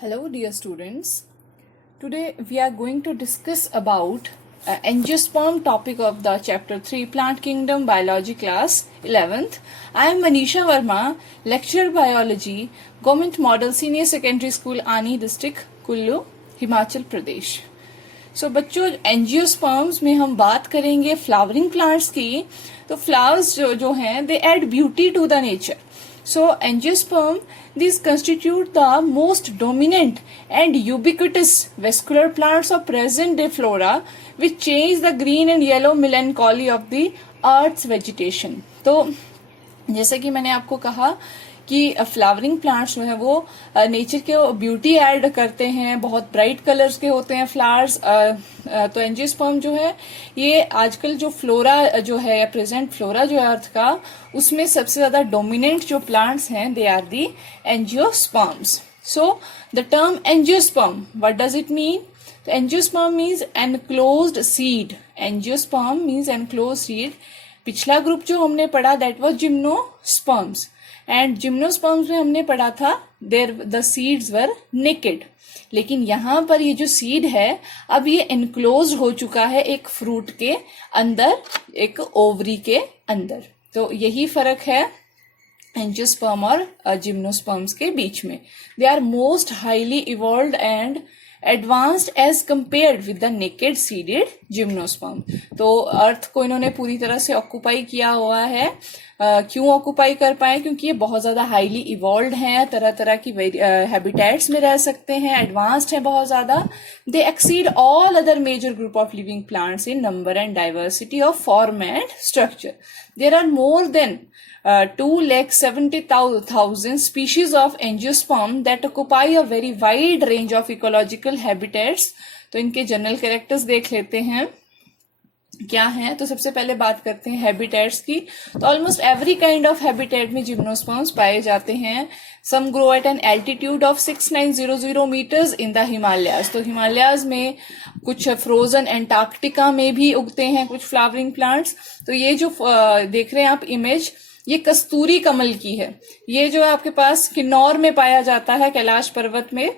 Hello, dear students. Today we are going to discuss about angiosperm topic of the chapter 3 Plant Kingdom Biology class 11th. I am Manisha Verma, lecturer biology, Government Model Senior Secondary School Ani District, Kullu, Himachal Pradesh. सो बच्चों angiosperms में हम बात करेंगे flowering plants की. तो flowers जो हैं they add beauty to the nature. So angiosperm, these constitute the most dominant and ubiquitous vascular plants of present day flora which change the green and yellow melancholy of the earth's vegetation. तो जैसे कि मैंने आपको कहा कि flowering plants जो है वो नेचर के ब्यूटी ऐड करते हैं, बहुत ब्राइट कलर्स के होते हैं फ्लावर्स. तो एंजियोस्पर्म जो है ये आजकल जो फ्लोरा जो है या प्रेजेंट फ्लोरा जो है अर्थ का, उसमें सबसे ज्यादा डोमिनेंट जो प्लांट्स हैं they are the angiosperms. So the term angiosperm, what does it mean? तो angiosperm means enclosed seed. Angiosperm means enclosed seed. पिछला ग्रुप जो हमने पढ़ा that was gymnosperms, and gymnosperms में हमने पढ़ा था there the seeds were naked. लेकिन यहाँ पर ये जो सीड है अब ये एनक्लोज हो चुका है एक फ्रूट के अंदर, एक ओवरी के अंदर. तो यही फर्क है एंजियोस्पर्म और जिम्नोस्पर्म्स के बीच में. They are most highly evolved and advanced as compared with the naked seeded gymnosperm. तो अर्थ को इन्होंने पूरी तरह से ऑक्यूपाई किया हुआ है. क्यों ऑक्यूपाई कर पाए? क्योंकि ये बहुत ज्यादा हाईली इवॉल्व्ड हैं, तरह तरह की हैबिटेट्स में रह सकते हैं, एडवांस्ड हैं बहुत ज्यादा. They exceed all other major group of living plants in number and diversity of form and structure. There are more than 2,70,000 species of angiosperm that occupy a very wide range of ecological habitats. तो इनके general characters देख लेते हैं क्या है. तो सबसे पहले बात करते हैं हैबिटेट्स की. तो almost every kind of habitat में जिम्नोस्पर्म्स पाए जाते हैं. Some grow at an altitude of 6900 metres in the Himalayas. तो हिमालयाज में कुछ फ्रोजन एंटार्क्टिका में भी उगते हैं कुछ फ्लावरिंग प्लांट्स. तो ये जो देख रहे हैं आप इमेज, ये कस्तूरी कमल की है. ये जो है आपके पास किन्नौर में पाया जाता है, कैलाश पर्वत में.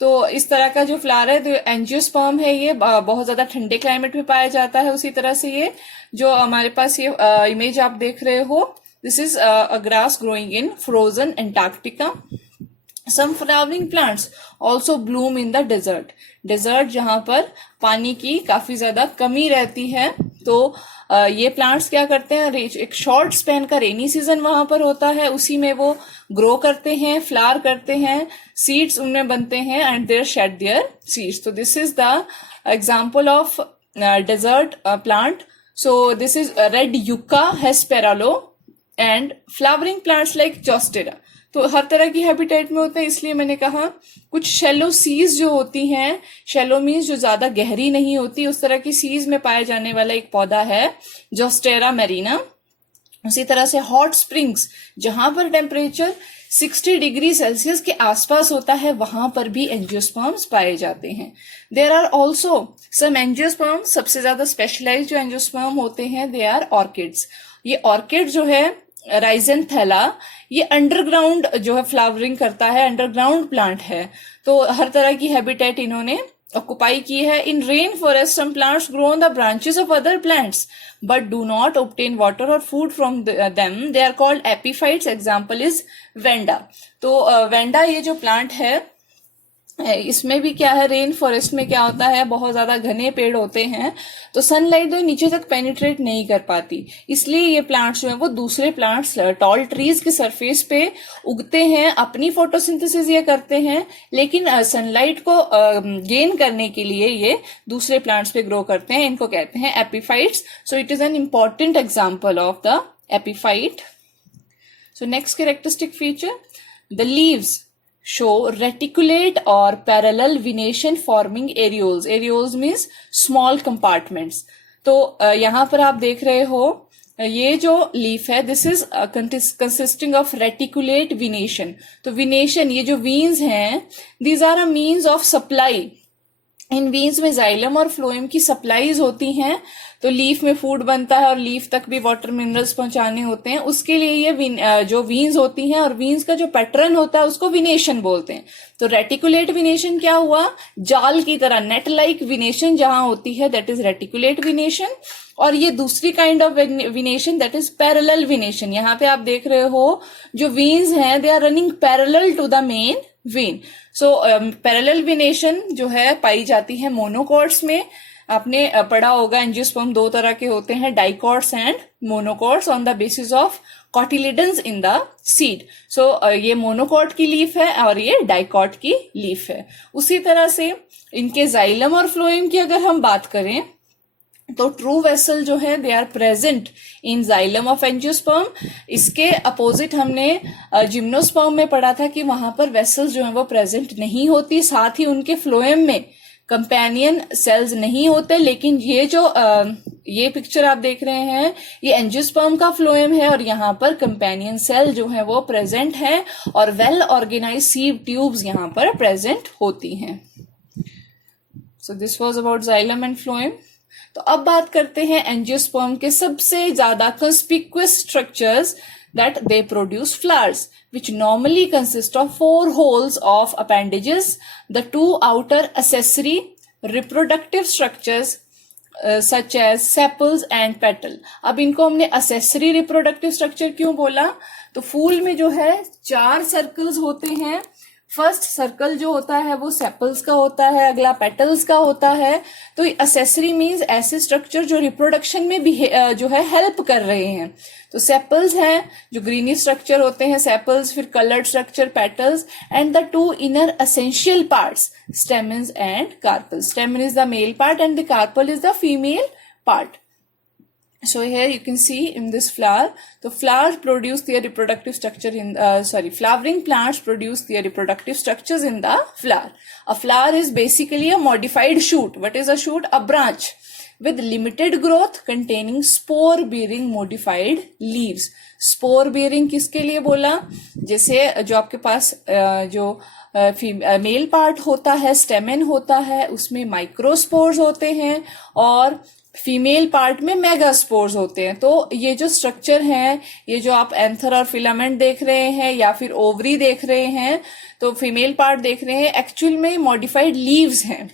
तो इस तरह का जो फ्लावर है, तो एंजियोस्पर्म है, ये बहुत ज्यादा ठंडे क्लाइमेट में पाया जाता है. उसी तरह से ये जो हमारे पास ये इमेज आप देख रहे हो, this is a grass growing in frozen Antarctica. Some flowering plants also bloom in the desert. Desert जहां पर पानी की काफी ज्यादा कमी रहती है, तो ये प्लांट्स क्या करते हैं, एक शॉर्ट स्पेन का रेनी सीजन वहां पर होता है, उसी में वो ग्रो करते हैं, फ्लावर करते हैं, सीड्स उनमें बनते हैं and there shed their seeds. So this is the example of desert plant. So this is red yucca hesperaloe and flowering plants like zostera. तो हर तरह की हैबिटेट में होते हैं, इसलिए मैंने कहा कुछ शेलो सीज जो होती हैं, शेलो मीन्स जो ज्यादा गहरी नहीं होती, उस तरह की सीज में पाया जाने वाला एक पौधा है जोस्टेरा मैरिना. उसी तरह से हॉट स्प्रिंग्स जहां पर टेम्परेचर 60 डिग्री सेल्सियस के आसपास होता है, वहां पर भी एंजियोस्पर्म्स पाए जाते हैं. There are also some angiosperm. सबसे ज्यादा स्पेशलाइज्ड जो एंजियोस्पर्म होते हैं दे आर ऑर्किड्स. ये ऑर्किड जो है राइजेंथेला, ये अंडरग्राउंड जो है फ्लावरिंग करता है, अंडरग्राउंड प्लांट है. तो हर तरह की हैबिटेट इन्होंने ऑक्युपाई की है. In rain forest some plants grow on the branches of other plants but do not obtain water or food from them. They are called epiphytes. Example is vanda. तो vanda ये जो plant है, इसमें भी क्या है, रेन फॉरेस्ट में क्या होता है, बहुत ज्यादा घने पेड़ होते हैं, तो सनलाइट जो नीचे तक पेनिट्रेट नहीं कर पाती, इसलिए ये प्लांट्स जो है वो दूसरे प्लांट्स टॉल ट्रीज के सरफेस पे उगते हैं, अपनी फोटोसिंथेसिस ये करते हैं, लेकिन सनलाइट को गेन करने के लिए ये दूसरे प्लांट्स पे ग्रो करते हैं. इनको कहते हैं epiphytes. So it is an important example of the epiphyte. So next characteristic feature, the leaves show reticulate or parallel venation forming areoles. Areoles means small compartments. तो यहाँ पर आप देख रहे हो ये जो लीफ है, this is consisting of reticulate venation. तो विनेशन, ये जो वीन्स हैं, these are a means of supply in veins में जाइलम और फ्लोएम की सप्लाईज होती हैं, तो लीफ में फूड बनता है और लीफ तक भी वाटर मिनरल्स पहुंचाने होते हैं, उसके लिए ये जो वीन्स होती हैं, और वीन्स का जो पैटर्न होता है उसको विनेशन बोलते हैं। तो रेटिकुलेट विनेशन क्या हुआ, जाल की तरह नेट लाइक विनेशन जहां होती है दैट इज रेटिकुलेट विनेशन। और ये दूसरी kind of venation that is parallel venation. यहाँ पे आप देख रहे हो जो वीन्स हैं they are running parallel to the main vein. So parallel venation जो है पाई जाती है मोनोकॉट्स में। आपने पढ़ा होगा एंजियोस्पर्म दो तरह के होते हैं, dicots and monocots on the basis of cotyledons in the seed. So ये मोनोकॉट की लीफ है और ये डाइकॉट की लीफ है। उसी तरह से इनके जाइलम और फ्लोएम की अगर हम बात करें तो ट्रू वेसल जो है they are present in xylem of angiosperm. इसके अपोजिट हमने जिम्नोस्पर्म में पढ़ा था कि वहां पर वेसल्स जो है वो प्रेजेंट नहीं होती, साथ ही उनके फ्लोएम में कंपेनियन सेल्स नहीं होते। लेकिन ये जो ये पिक्चर आप देख रहे हैं ये एंजियोस्पर्म का फ्लोएम है और यहाँ पर कंपेनियन सेल जो है वो प्रेजेंट है और वेल ऑर्गेनाइज सीड ट्यूब्स यहाँ पर प्रेजेंट होती हैं। So this was about xylem and phloem. तो अब बात करते हैं एंजियोस्पर्म के सबसे ज्यादा कंस्पिक्युअस structures that they produce flowers, which normally consist of 4 holes of appendages, the 2 outer accessory reproductive structures such as sepals and petal। अब इनको हमने accessory reproductive structure क्यों बोला, तो फूल में जो है 4 सर्कल्स होते हैं। फर्स्ट सर्कल जो होता है वो सेपल्स का होता है, अगला पेटल्स का होता है। तो असेसरी मीन्स ऐसे स्ट्रक्चर जो रिप्रोडक्शन में भी जो है हेल्प कर रहे हैं। तो सेपल्स हैं जो ग्रीनी स्ट्रक्चर होते हैं सेपल्स, फिर coloured structure petals, and the 2 inner essential parts stamens and carpel. Stamen is the male part and the carpel is the female part. So here you can see in this flower, the flowers produce their reproductive structure in flowering plants produce their reproductive structures in the flower. A flower is basically a modified shoot. What is a shoot? A branch with limited growth containing spore bearing modified leaves. Spore bearing किसके लिए बोला, जैसे जो आपके पास जो male part होता है, स्टेमन होता है, उसमें माइक्रोस्पोर्स होते हैं और फीमेल पार्ट में मेगास्पोर्स होते हैं। तो ये जो स्ट्रक्चर है, ये जो आप एंथर और फिलामेंट देख रहे हैं या फिर ओवरी देख रहे हैं, तो फीमेल पार्ट देख रहे हैं, एक्चुअल में मॉडिफाइड लीव्स हैं।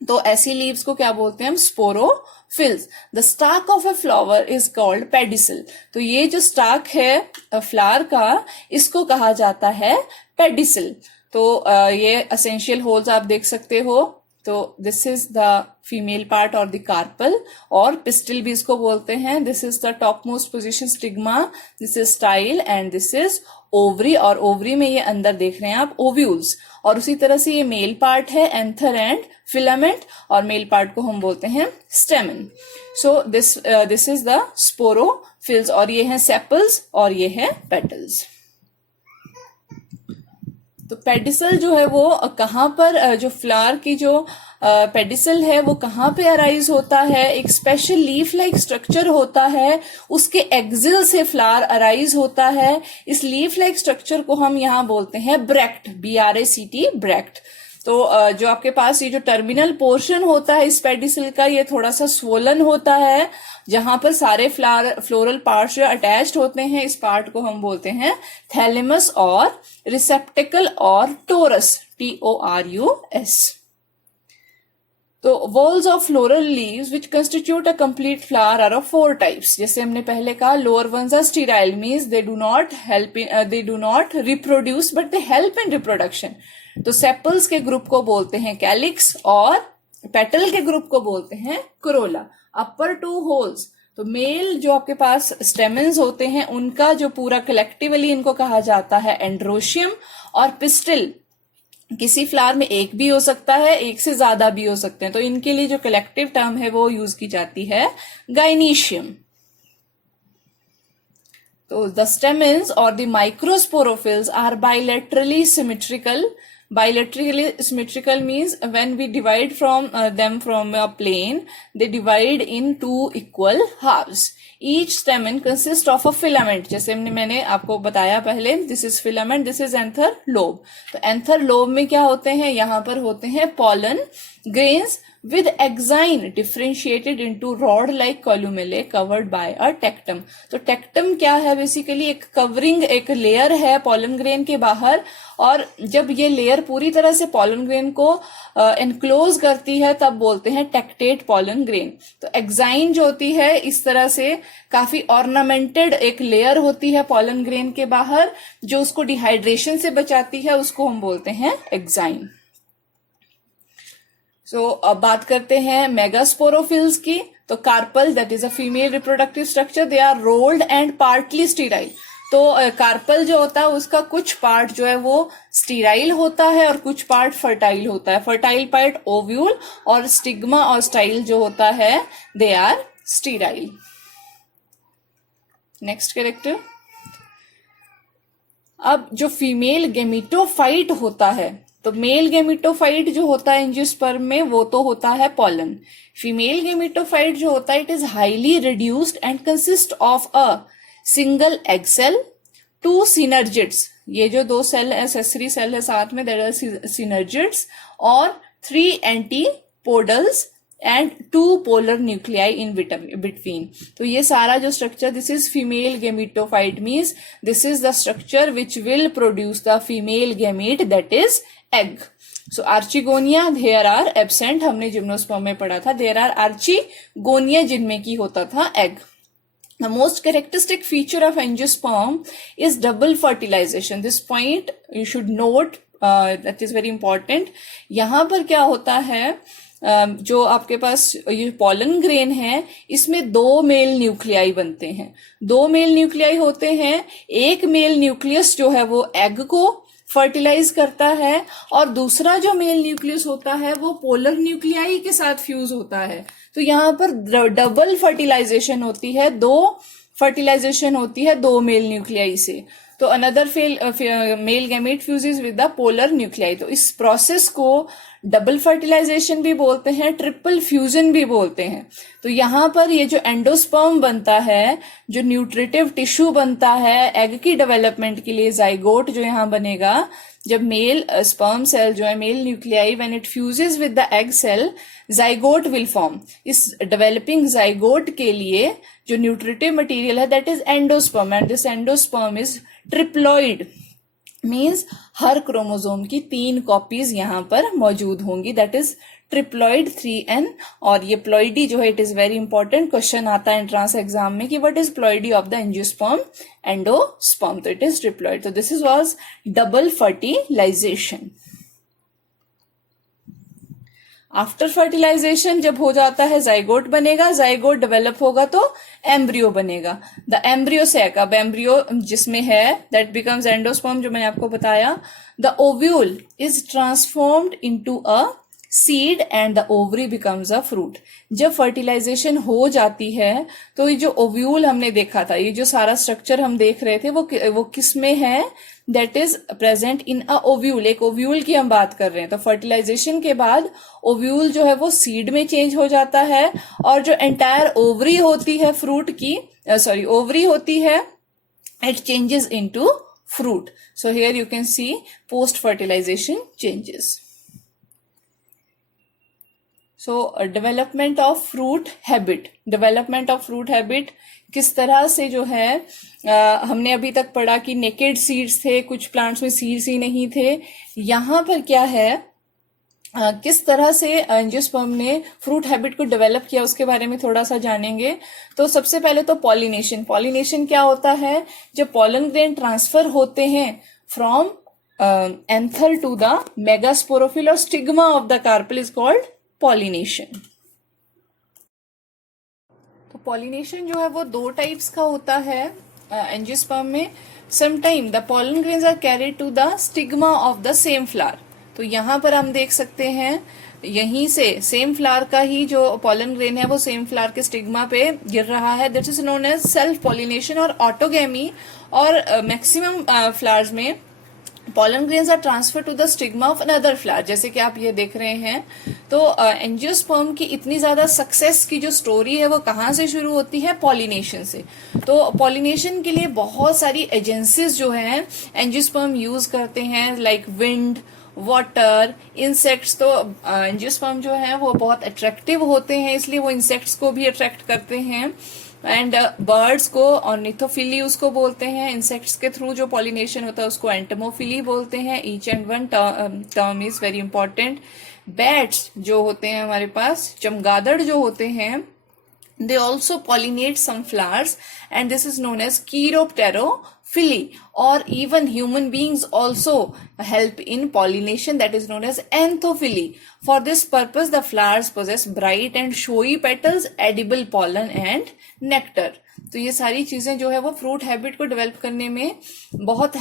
तो ऐसी लीव्स को क्या बोलते हैं हम, sporophylls. The stock of a flower is called pedicel. तो ये जो स्टाक है फ्लावर का, इसको कहा जाता है पेडिसल। तो ये एसेंशियल होल्स आप देख सकते हो। तो this is the female part और द कार्पल, और पिस्टिल भी इसको बोलते हैं। This is the top most position stigma, this is style and this is ovary. और ओवरी में ये अंदर देख रहे हैं आप ओव्यूल्स। और उसी तरह से ये मेल पार्ट है एंथर एंड फिलामेंट, और मेल पार्ट को हम बोलते हैं स्टेमन। सो दिस इज द स्पोरोफिल्स, और ये हैं सेपल्स और ये है पेटल्स। तो पेडिसल जो है वो कहाँ पर, जो फ्लावर की जो पेडिसल है वो कहाँ पे अराइज होता है, एक स्पेशल लीफ लाइक स्ट्रक्चर होता है, उसके एक्सिल से फ्लावर अराइज होता है। इस लीफ लाइक स्ट्रक्चर को हम यहाँ बोलते हैं ब्रैक्ट, BRACT, ब्रैक्ट। तो जो आपके पास ये जो टर्मिनल पोर्शन होता है इस पेडिसल का, ये थोड़ा सा स्वोलन होता है, जहां पर सारे फ्लोरल पार्ट्स जो अटैच्ड होते हैं, इस पार्ट को हम बोलते हैं थैलेमस और रिसेप्टिकल और टोरस, TORUS। तो whorls of floral leaves which constitute a complete flower are of 4 types. जैसे हमने पहले कहा, lower ones are sterile, means they do not reproduce but they help in reproduction. तो सेपल्स के group को बोलते हैं कैलिक्स और पेटल के ग्रुप को बोलते हैं कोरोला। अपर 2 होल्स, तो मेल जो आपके पास स्टेमन्स होते हैं उनका जो पूरा कलेक्टिवली इनको कहा जाता है एंड्रोशियम, और पिस्टिल किसी फ्लावर में एक भी हो सकता है, एक से ज्यादा भी हो सकते हैं। तो इनके लिए जो कलेक्टिव टर्म है वो यूज की जाती है गाइनीशियम। तो द स्टेमन्स और the microsporophylls are bilaterally symmetrical. Bilaterally symmetrical means when we divide them from a plane, they divide in 2 equal halves. Each stamen consists of a filament. जैसे मैंने आपको बताया पहले, this is filament, this is anther lobe. तो anther lobe में क्या होते हैं, यहाँ पर होते हैं pollen grains with exine differentiated into rod like columella covered by a tectum. तो टेक्टम क्या है? बेसिकली एक कवरिंग, एक लेयर है पॉलन ग्रेन के बाहर, और जब ये लेयर पूरी तरह से पॉलन ग्रेन को एनक्लोज करती है तब बोलते हैं टेक्टेट पॉलन ग्रेन. तो एक्साइन जो होती है इस तरह से काफी ऑर्नामेंटेड एक लेयर होती है पॉलन ग्रेन के बाहर जो उसको डिहाइड्रेशन से बचाती है, उसको हम बोलते हैं एक्साइन. अब बात करते हैं मेगास्पोरोफिल्स की. तो carpel, that is a female reproductive structure, they are rolled and partly sterile. तो कार्पल जो होता है उसका कुछ पार्ट जो है वो स्टीराइल होता है और कुछ पार्ट फर्टाइल होता है. फर्टाइल पार्ट ओव्यूल और स्टिग्मा और स्टाइल जो होता है they are sterile. Next character. अब जो फीमेल गेमिटोफाइट होता है, तो मेल गेमिटोफाइट जो होता है एंजियोस्पर्म में वो तो होता है पॉलन. फीमेल गेमिटोफाइट जो होता है it is highly reduced and consist of a single egg cell, 2 synergids, ये जो 2 सेल एसेसरी सेल है साथ में, दैट आर सिनर्जिड्स, और 3 antipodals and 2 polar nuclei in between. तो ये सारा जो structure, this is female gametophyte, means this is the structure which will produce the female gamete, that is egg. So archegonia there are absent, हमने gymnosperm में पढ़ा था. there are archegonia जिनमें की होता था egg. The most characteristic feature of angiosperm is double fertilization. This point you should note, that is very important. यहाँ पर क्या होता है, जो आपके पास ये पॉलन ग्रेन है इसमें 2 मेल न्यूक्लियाई बनते हैं. 2 मेल न्यूक्लियाई होते हैं. एक मेल न्यूक्लियस जो है वो एग को फर्टिलाइज करता है और दूसरा जो मेल न्यूक्लियस होता है वो पोलर न्यूक्लियाई के साथ फ्यूज होता है. तो यहाँ पर डबल फर्टिलाइजेशन होती है, 2 फर्टिलाइजेशन होती है 2 मेल न्यूक्लियाई से. तो another male gamete fuses with the polar nuclei. तो इस प्रोसेस को डबल फर्टिलाइजेशन भी बोलते हैं, ट्रिपल फ्यूजन भी बोलते हैं. तो यहाँ पर ये जो एंडोस्पर्म बनता है, जो न्यूट्रिटिव टिश्यू बनता है एग की डेवलपमेंट के लिए, जाइगोट जो यहाँ बनेगा, जब मेल स्पर्म सेल जो है male nuclei when it fuses with the egg cell, zygote will form. इस डेवलपिंग जाइगोट के लिए जो न्यूट्रिटिव मटेरियल है that is endosperm, and this endosperm is triploid, means हर क्रोमोसोम की 3 कॉपीज यहाँ पर मौजूद होंगी, दैट इज ट्रिप्लॉइड 3n. और ये प्लॉइडी जो है it is very important, question आता है एंट्रांस एग्जाम में कि what is ploidy of the angiosperm endosperm. तो इट इज ट्रिप्लॉइड. तो this is was double fertilization. After fertilization जब हो जाता है जाइगोट बनेगा, जाइगोट डेवलप होगा तो एम्ब्रियो बनेगा. द एम्ब्रियो सैक, अब एम्ब्रियो जिसमें है दैट बिकम्स एंडोस्पर्म जो मैंने आपको बताया. The ovule is transformed into a seed and the ovary becomes a fruit. जब फर्टिलाइजेशन हो जाती है तो ये जो ओव्यूल हमने देखा था, ये जो सारा स्ट्रक्चर हम देख रहे थे वो किस में है, that is present in a ovule. एक ओव्यूल की हम बात कर रहे हैं. तो फर्टिलाइजेशन के बाद ओव्यूल जो है वो सीड में चेंज हो जाता है और जो एंटायर ओवरी होती है फ्रूट की, ओवरी होती है, it changes into fruit. So here you can see post fertilization changes. So development of fruit habit किस तरह से जो है हमने अभी तक पढ़ा कि नेकेड सीड्स थे, कुछ प्लांट्स में सीड्स ही नहीं थे. यहाँ पर क्या है, किस तरह से एंजियोस्पर्म ने फ्रूट हैबिट को डेवलप किया उसके बारे में थोड़ा सा जानेंगे. तो सबसे पहले तो पॉलिनेशन क्या होता है, जब पॉलन ग्रेन ट्रांसफर होते हैं from anther to the megasporophyll or stigma of the carpel is called pollination. तो पॉलिनेशन जो है वो 2 टाइप्स का होता है एंजियोस्पर्म में. Sometime the pollen grains are carried to the stigma of the same flower. तो यहाँ पर हम देख सकते हैं यहीं से सेम फ्लावर का ही जो पॉलन ग्रेन है वो सेम फ्लावर के स्टिग्मा पे गिर रहा है. This is known as self pollination or autogamy. और मैक्सिमम फ्लावर्स में pollen grains are transfer to the stigma of another flower, जैसे कि आप ये देख रहे हैं. तो एंजियोस्पर्म की इतनी ज्यादा सक्सेस की जो स्टोरी है वो कहाँ से शुरू होती है, पॉलिनेशन से. तो पॉलिनेशन के लिए बहुत सारी एजेंसीज जो हैं एंजियोस्पर्म यूज करते हैं, लाइक विंड, वाटर, इंसेक्ट्स। तो एंजियोस्पर्म जो है वो बहुत अट्रैक्टिव होते हैं, इसलिए वो इंसेक्ट्स को भी अट्रैक्ट करते हैं। एंड बर्ड्स को ऑर्निथोफिली उसको बोलते हैं। इंसेक्ट्स के थ्रू जो पॉलिनेशन होता है उसको एंटमोफिली बोलते हैं। Each and one term is very important. Bats जो होते हैं हमारे पास, चमगादड़ जो होते हैं, they also pollinate some flowers and this is known as chiropterophily. Or even human beings also help in pollination, that is known as anthophily. For this purpose the flowers possess bright and showy petals, edible pollen and nectar. तो ये सारी चीजें जो है वो fruit habit को develop करने में बहुत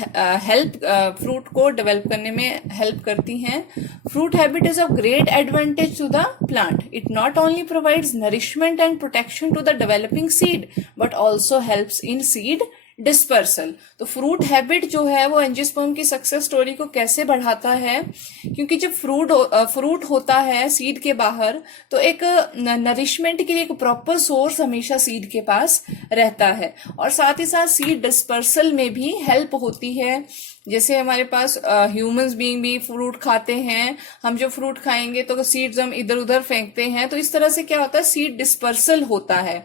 फ्रूट को डेवलप करने में हेल्प करती हैं। Fruit habit is of great advantage to the plant. It not only provides nourishment and protection to the developing seed but also helps in seed dispersal. तो फ्रूट हैबिट जो है वो angiosperm की success story को कैसे बढ़ाता है, क्योंकि जब फ्रूट होता है सीड के बाहर तो एक नरिशमेंट के लिए एक प्रॉपर सोर्स हमेशा सीड के पास रहता है, और साथ ही साथ सीड डिस्पर्सल में भी हेल्प होती है। जैसे हमारे पास ह्यूमंस बीइंग भी फ्रूट खाते हैं, हम जो फ्रूट खाएंगे तो सीड्स हम इधर उधर फेंकते हैं, तो इस तरह से क्या होता है, सीड डिस्पर्सल होता है।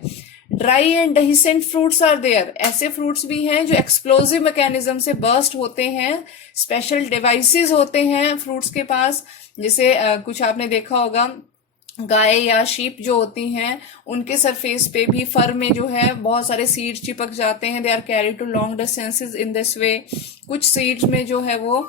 Dry and dehiscent fruits are there. ऐसे फ्रूट्स भी हैं जो एक्सप्लोजिव मैकेनिज्म से बर्स्ट होते हैं। स्पेशल डिवाइसेस होते हैं फ्रूट्स के पास, जैसे कुछ आपने देखा होगा गाय या शीप जो होती हैं उनके सरफेस पे भी फर में जो है बहुत सारे सीड्स चिपक जाते हैं। They are carry to long distances in this way. कुछ सीड्स में जो है वो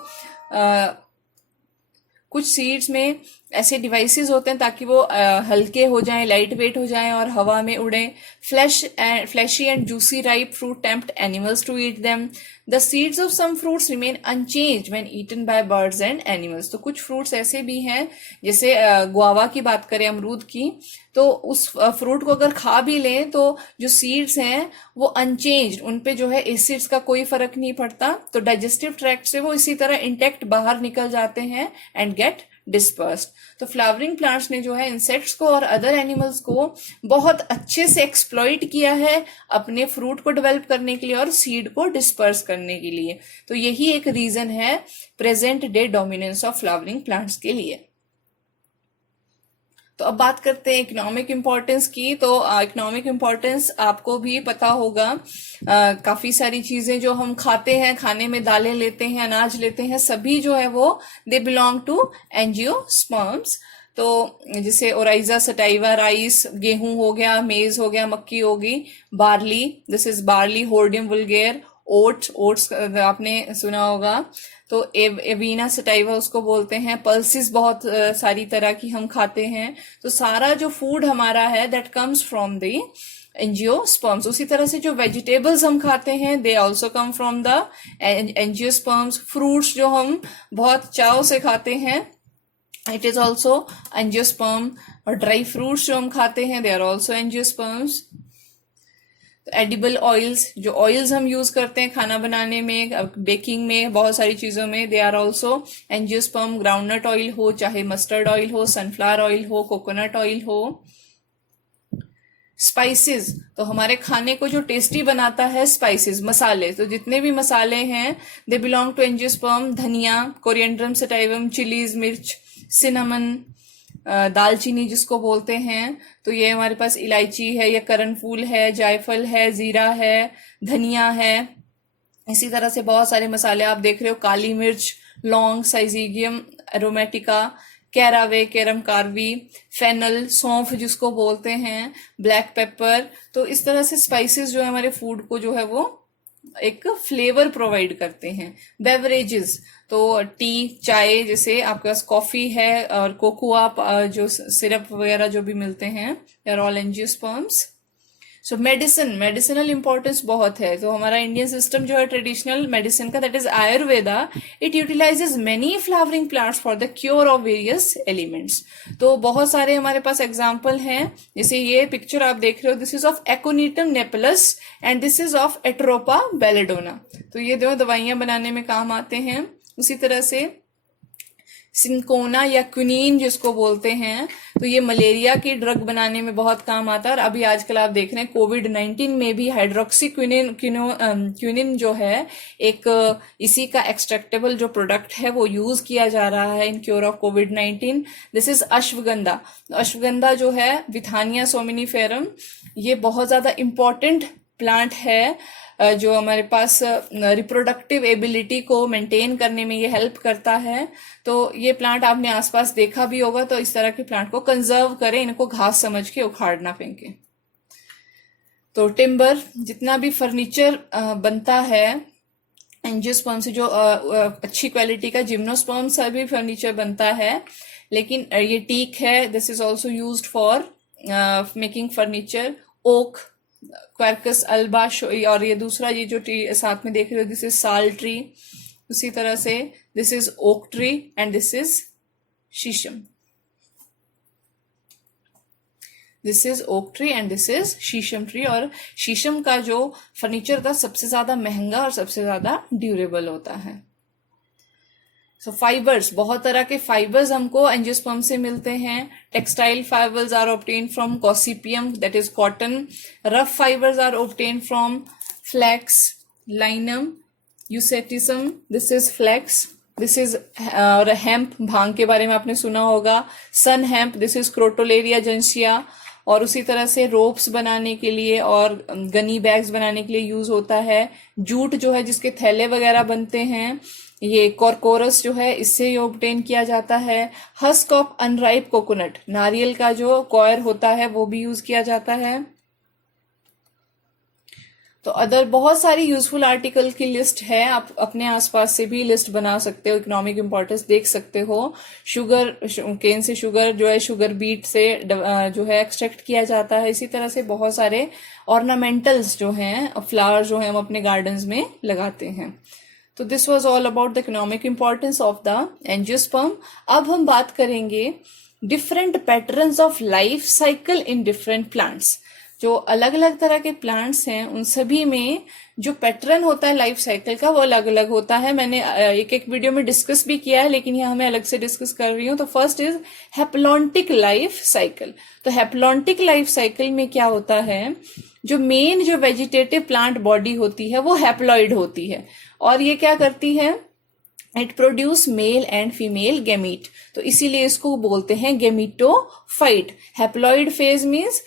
कुछ सीड्स में ऐसे डिवाइसेस होते हैं ताकि वो हल्के हो जाएं, लाइट वेट हो जाएं और हवा में उड़ें। Fleshy and juicy ripe fruit tempt animals to eat them. The seeds of some fruits remain unchanged when eaten by birds and animals. तो कुछ फ्रूट्स ऐसे भी हैं, जैसे गुआवा की बात करें, अमरूद की, तो उस फ्रूट को अगर खा भी लें तो जो सीड्स हैं वो अनचेंज्ड, उनपे जो है एसिड्स का कोई फर्क नहीं पड़ता, तो डाइजेस्टिव ट्रैक्ट से वो इसी तरह इंटेक्ट बाहर निकल जाते हैं एंड गेट डिस्पर्स्ड। तो फ्लावरिंग प्लांट्स ने जो है इंसेक्ट्स को और अदर एनिमल्स को बहुत अच्छे से एक्सप्लॉइट किया है अपने फ्रूट को डेवलप करने के लिए और सीड को डिस्पर्स करने के लिए। तो यही एक रीजन है present day dominance of flowering plants के लिए। तो अब बात करते हैं इकोनॉमिक इम्पोर्टेंस की। तो इकोनॉमिक इम्पोर्टेंस आपको भी पता होगा, काफी सारी चीजें जो हम खाते हैं, खाने में दालें लेते हैं, अनाज लेते हैं, सभी जो है वो दे बिलोंग टू एंजियोस्पर्म्स। तो जैसे ओराइजा सटाइवा राइस, गेहूं हो गया, मेज हो गया, मक्की होगी, barley, this is barley, hordeum vulgare, oats आपने सुना होगा, तो एविना सटाइवा उसको बोलते हैं। पल्सिस बहुत सारी तरह की हम खाते हैं। तो सारा जो फूड हमारा है that comes from the angiosperms. उसी तरह से जो वेजिटेबल्स हम खाते हैं they also come from the angiosperms. Fruits जो हम बहुत चाव से खाते हैं इट इज ऑल्सो एंजियोस्पर्म। और ड्राई फ्रूट्स जो हम खाते हैं they are also angiosperms. Edible oils, जो ऑयल्स हम यूज करते हैं खाना बनाने में, बेकिंग में, बहुत सारी चीजों में, they are also angiosperm. Groundnut oil हो, चाहे मस्टर्ड ऑयल हो, सनफ्लावर ऑयल हो, कोकोनट ऑयल हो। स्पाइसेस, तो हमारे खाने को जो टेस्टी बनाता है स्पाइसेस, मसाले, तो जितने भी मसाले हैं दे बिलोंग टू एंजियोस्पर्म। धनिया, कोरिएंड्रम सटाइवम, चिलीज, मिर्च, सिनेमन, दालचीनी जिसको बोलते हैं, तो ये हमारे पास इलायची है, या करण फूल है, जायफल है, जीरा है, धनिया है। इसी तरह से बहुत सारे मसाले आप देख रहे हो, काली मिर्च, लौंग, syzygium aromatica, caraway, carum carvi, fennel, सौंफ जिसको बोलते हैं, ब्लैक पेपर। तो इस तरह से स्पाइसेस जो है हमारे फूड को जो है वो एक फ्लेवर प्रोवाइड करते हैं। बेवरेजेस, तो टी, चाय, जैसे आपके पास कॉफी है और कोकोआ, जो सिरप वगैरह जो भी मिलते हैं, they are all angiosperms. So medicinal importance बहुत है। तो हमारा इंडियन सिस्टम जो है ट्रेडिशनल मेडिसिन का, that is Ayurveda, it utilizes many flowering plants for the cure of various elements. तो बहुत सारे हमारे पास एग्जाम्पल हैं, जैसे ये पिक्चर आप देख रहे हो, this is of aconitum napellus and this is of atropa belladonna. तो ये दो दवाइयां बनाने में काम आते हैं। उसी तरह से सिंकोना या क्विनीन जिसको बोलते हैं, तो ये मलेरिया की ड्रग बनाने में बहुत काम आता है। और अभी आजकल आप देख रहे हैं कोविड-19 में भी हाइड्रोक्सी क्विनिन जो है एक इसी का एक्सट्रैक्टेबल जो प्रोडक्ट है वो यूज किया जा रहा है इन क्योर ऑफ कोविड-19। This is ashwagandha. अश्वगंधा जो है विथानिया सोमिनिफेरम, ये बहुत ज्यादा इंपॉर्टेंट प्लांट है जो हमारे पास रिप्रोडक्टिव एबिलिटी को मेंटेन करने में ये हेल्प करता है। तो ये प्लांट आपने आसपास देखा भी होगा, तो इस तरह के प्लांट को कंजर्व करें, इनको घास समझ के उखाड़ ना फेंके। तो टिम्बर, जितना भी फर्नीचर बनता है एंजियोस्पर्म से, जो अच्छी क्वालिटी का जिम्नोस्पर्म से भी फर्नीचर बनता है, लेकिन ये टीक है, this is also used for making furniture. Oak, Quercus alba, और ये दूसरा ये जो ट्री साथ में देख रहे हो दिस इज साल ट्री। उसी तरह से this is oak tree and this is sheesham. This is oak tree and this is sheesham tree. और शीशम का जो फर्नीचर था सबसे ज्यादा महंगा और सबसे ज्यादा ड्यूरेबल होता है। सो फाइबर्स, बहुत तरह के फाइबर्स हमको एंजियोस्पर्म से मिलते हैं। Textile fibres are obtain from gossypium, that is cotton. Rough fibres are obtain from flax, linum, usitatissimum, this is flax. This is hemp, भांग के बारे में आपने सुना होगा। Sunn hemp, this is crotalaria juncea. और उसी तरह से रोप्स बनाने के लिए और गनी बैग्स बनाने के लिए यूज होता है। जूट जो है जिसके थैले वगैरह बनते हैं, ये कॉर्कोरस जो है इससे ये ऑब्टेन किया जाता है। हस्क ऑफ अनराइप कोकोनट, नारियल का जो कॉयर होता है वो भी यूज किया जाता है। तो अदर बहुत सारी यूजफुल आर्टिकल की लिस्ट है, आप अपने आसपास से भी लिस्ट बना सकते हो, इकोनॉमिक इंपॉर्टेंस देख सकते हो। शुगर, केन से शुगर जो है शुगर बीट से जो है एक्सट्रैक्ट किया जाता है। इसी तरह से बहुत सारे ऑर्नामेंटल्स जो हैं, फ्लावर जो है हम अपने गार्डन्स में लगाते हैं। तो this was all about the economic importance of the angiosperm. अब हम बात करेंगे different patterns of life cycle in different plants. जो अलग अलग तरह के प्लांट्स हैं उन सभी में जो पैटर्न होता है लाइफ साइकिल का वो अलग अलग होता है। मैंने एक एक वीडियो में डिस्कस भी किया है, लेकिन यहाँ मैं अलग से डिस्कस कर रही हूँ। तो first is haplontic life cycle. तो हैप्लॉन्टिक लाइफ साइकिल में क्या होता है, जो मेन जो वेजिटेटिव प्लांट बॉडी होती है वो हैप्लॉइड होती है, और ये क्या करती है, it produce male and female gamete. तो इसीलिए इसको बोलते हैं gametophyte. Haploid phase means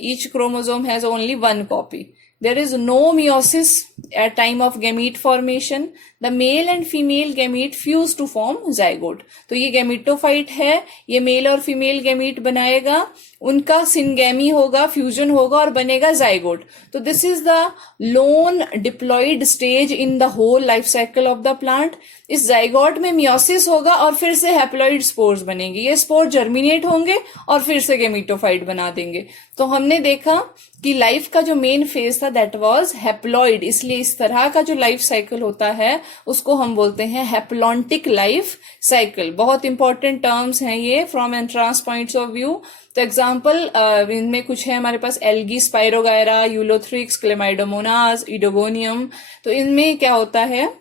each chromosome has only one copy. There is no meiosis at time of gamete formation. The male and female gamete fuse to form zygote. तो ये gametophyte है, ये mail और फीमेल गैमीट बनाएगा, उनका syngamy होगा, fusion होगा और बनेगा जाइगोट। तो this is the lone diploid stage in the whole life cycle of the plant. इस जाइगोट में मियोसिस होगा और फिर से हैप्लॉइड स्पोर्स बनेंगे। ये स्पोर जर्मिनेट होंगे और फिर से गैमीटोफाइट बना देंगे। तो हमने देखा कि लाइफ का जो मेन फेज था दैट वाज हैप्लॉइड, इसलिए इस तरह का जो लाइफ साइकिल होता है उसको हम बोलते हैं हैप्लॉन्टिक लाइफ साइकिल। बहुत इंपॉर्टेंट टर्म्स हैं ये from entrance points of view. तो एग्जाम्पल इनमें कुछ है हमारे पास, एल्गी, स्पाइरोगायरा, यूलोथ्रिक्स, क्लेमाइडोमोनास, इडोगोनियम। तो इनमें क्या होता है,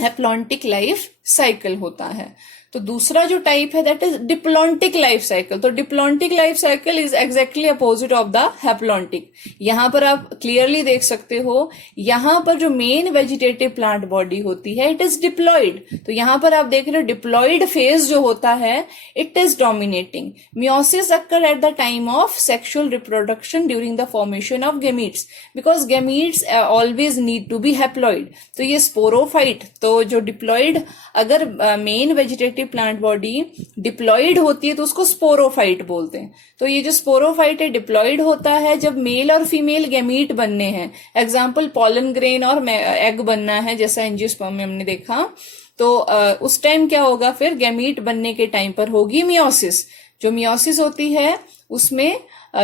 हैप्लॉन्टिक लाइफ साइकिल होता है। तो दूसरा जो टाइप है that is diplontic life cycle. तो diplontic life cycle is exactly opposite of the haplontic. यहां पर आप क्लियरली देख सकते हो, यहां पर जो मेन वेजिटेटिव प्लांट बॉडी होती है इट इज डिप्लॉइड। तो यहां पर आप देख रहे हो डिप्लॉइड फेज जो होता है it is dominating. Meiosis occur at the time of sexual reproduction during the formation of gametes, because gametes always need to be haploid. तो ये स्पोरोफाइट, तो जो डिप्लॉइड, अगर main vegetative plant body diploid होती है तो उसको स्पोरोफाइट बोलते हैं। तो ये जो स्पोरोफाइट है डिप्लॉइड होता है जब मेल और फीमेल गैमीट बनने हैं। एग्जाम्पल पॉलन ग्रेन और एग बनना है, जैसा एंजियोस्पर्म में हमने देखा। तो उस टाइम क्या होगा, फिर गैमीट बनने के टाइम पर होगी मियोसिस। जो मियोसिस होती है उसमें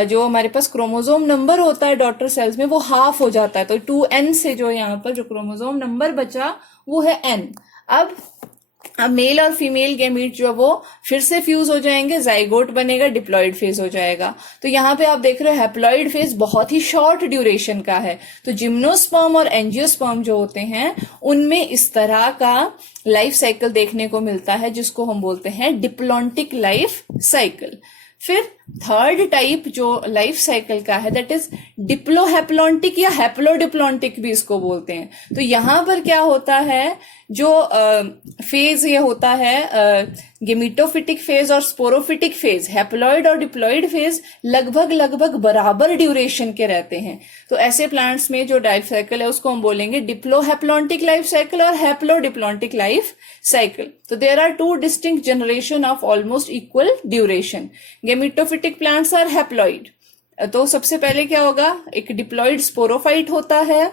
जो हमारे पास क्रोमोसोम नंबर होता है डॉटर सेल्स में वो हाफ हो जाता है। तो 2n से जो यहाँ पर जो क्रोमोसोम नंबर बचा वो है n। अब अब मेल और फीमेल गैमीट जो है वो फिर से फ्यूज हो जाएंगे, जाइगोट बनेगा, डिप्लॉइड फेज हो जाएगा। तो यहाँ पे आप देख रहे हो हैप्लॉइड फेज बहुत ही शॉर्ट ड्यूरेशन का है। तो जिम्नोस्पर्म और एंजियोस्पर्म जो होते हैं उनमें इस तरह का लाइफ साइकिल देखने को मिलता है, जिसको हम बोलते हैं डिप्लॉन्टिक लाइफ साइकिल। फिर थर्ड टाइप जो लाइफ साइकिल का है दैट इज डिप्लोहैप्लॉन्टिक या हैप्लोडिप्लॉन्टिक भी इसको बोलते हैं। तो यहां पर क्या होता है, जो फेज ये होता है गेमिटोफिटिक फेज और स्पोरोफिटिक फेज, हैप्लॉइड और डिप्लॉइड फेज लगभग बराबर ड्यूरेशन के रहते हैं। तो ऐसे प्लांट्स में जो लाइफ साइकिल है उसको हम बोलेंगे डिप्लोहैप्लॉन्टिक लाइफ साइकिल और हैप्लोडिप्लॉन्टिक लाइफ साइकिल। तो there are two distinct generation of almost equal duration. Gametophytic plants are haploid. तो सबसे पहले क्या होगा, एक डिप्लॉइड स्पोरोफाइट होता है,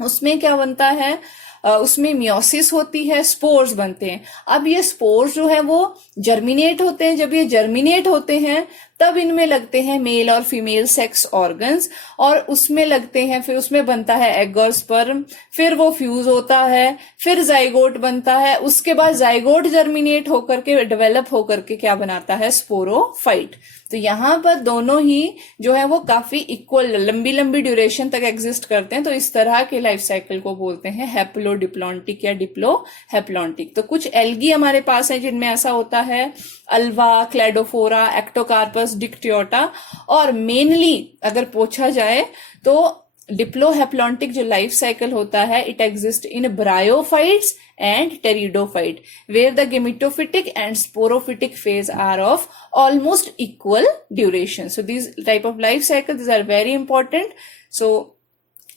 उसमें क्या बनता है, उसमें मियोसिस होती है, स्पोर्स बनते हैं। अब ये स्पोर्स जो है वो जर्मिनेट होते हैं। जब ये जर्मिनेट होते हैं तब इनमें लगते हैं मेल और फीमेल सेक्स ऑर्गन्स, और उसमें लगते हैं, फिर उसमें बनता है एग और स्पर्म, फिर वो फ्यूज होता है, फिर जाइगोट बनता है, उसके बाद जाइगोट जर्मिनेट होकर के डेवलप होकर के क्या बनाता है, स्पोरोफाइट। तो यहाँ पर दोनों ही जो है वो काफी इक्वल लंबी ड्यूरेशन तक एग्जिस्ट करते हैं। तो इस तरह के लाइफ साइकिल को बोलते हैं हैप्लोडिप्लॉन्टिक या डिप्लोहैप्लॉन्टिक। तो कुछ एल्गी हमारे पास है जिनमें ऐसा होता है, अल्वा, क्लेडोफोरा, एक्टोकार्पस, डिक्टियोटा। और मेनली अगर पूछा जाए तो डिप्लोहैप्लॉन्टिक जो लाइफ साइकिल होता है it exist in bryophytes and pteridophyte, where the gametophytic and sporophytic phase are of almost equal duration. So these type of life cycles, these are very important. So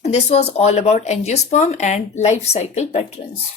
this was all about angiosperm and life cycle patterns.